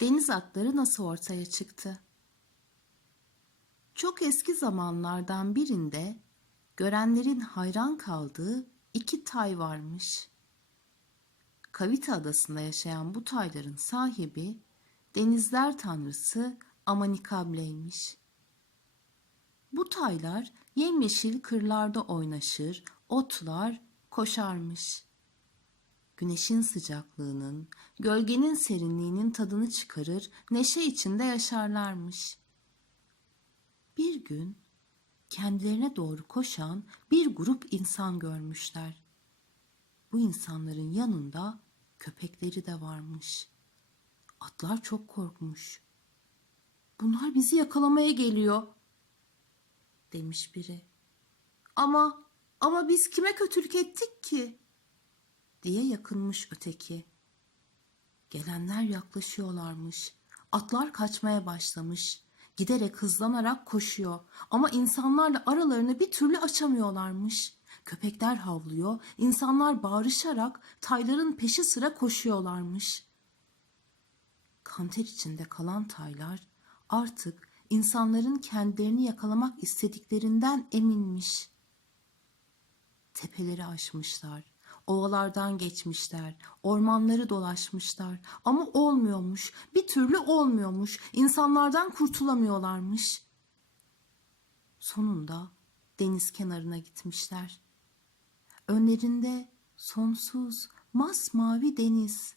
Deniz atları nasıl ortaya çıktı? Çok eski zamanlardan birinde görenlerin hayran kaldığı iki tay varmış. Kavita adasında yaşayan bu tayların sahibi denizler tanrısı Amanikable'ymiş. Bu taylar yemyeşil kırlarda oynaşır, otlar, koşarmış. Güneşin sıcaklığının, gölgenin serinliğinin tadını çıkarır, neşe içinde yaşarlarmış. Bir gün kendilerine doğru koşan bir grup insan görmüşler. Bu insanların yanında köpekleri de varmış. Atlar çok korkmuş. Bunlar bizi yakalamaya geliyor demiş biri. Ama ama biz kime kötülük ettik ki? Diye yakınmış öteki. Gelenler yaklaşıyorlarmış. Atlar kaçmaya başlamış. Giderek hızlanarak koşuyor ama insanlarla aralarını bir türlü açamıyorlarmış. Köpekler havlıyor, insanlar bağırışarak tayların peşi sıra koşuyorlarmış. Kanter içinde kalan taylar artık insanların kendilerini yakalamak istediklerinden eminmiş. Tepeleri aşmışlar, ovalardan geçmişler, ormanları dolaşmışlar ama olmuyormuş, bir türlü olmuyormuş, insanlardan kurtulamıyorlarmış. Sonunda deniz kenarına gitmişler. Önlerinde sonsuz, masmavi deniz.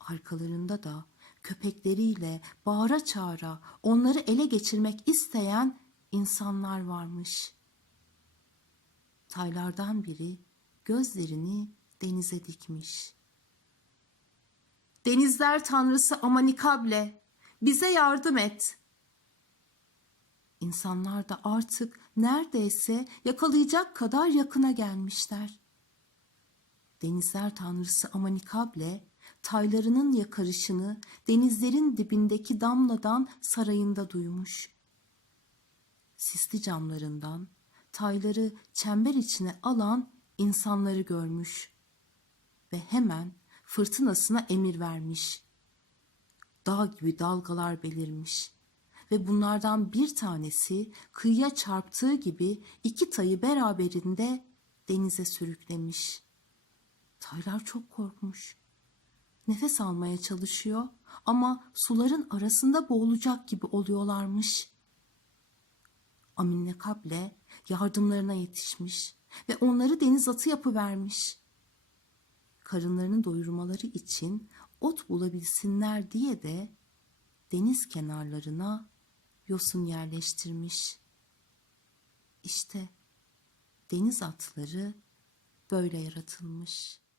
Arkalarında da köpekleriyle bağıra çağıra onları ele geçirmek isteyen insanlar varmış. Taylardan biri gözlerini denize dikmiş. Denizler tanrısı Amanikable, bize yardım et. İnsanlar da artık neredeyse yakalayacak kadar yakına gelmişler. Denizler tanrısı Amanikable, taylarının yakarışını denizlerin dibindeki damladan sarayında duymuş. Sisli camlarından tayları çember içine alan insanları görmüş ve hemen fırtınasına emir vermiş. Dağ gibi dalgalar belirmiş ve bunlardan bir tanesi kıyıya çarptığı gibi iki tayı beraberinde denize sürüklemiş. Taylar çok korkmuş. Nefes almaya çalışıyor ama suların arasında boğulacak gibi oluyorlarmış. Amine Kable yardımlarına yetişmiş ve onları deniz atı yapıvermiş. Karınlarını doyurmaları için ot bulabilsinler diye de deniz kenarlarına yosun yerleştirmiş. İşte deniz atları böyle yaratılmış.''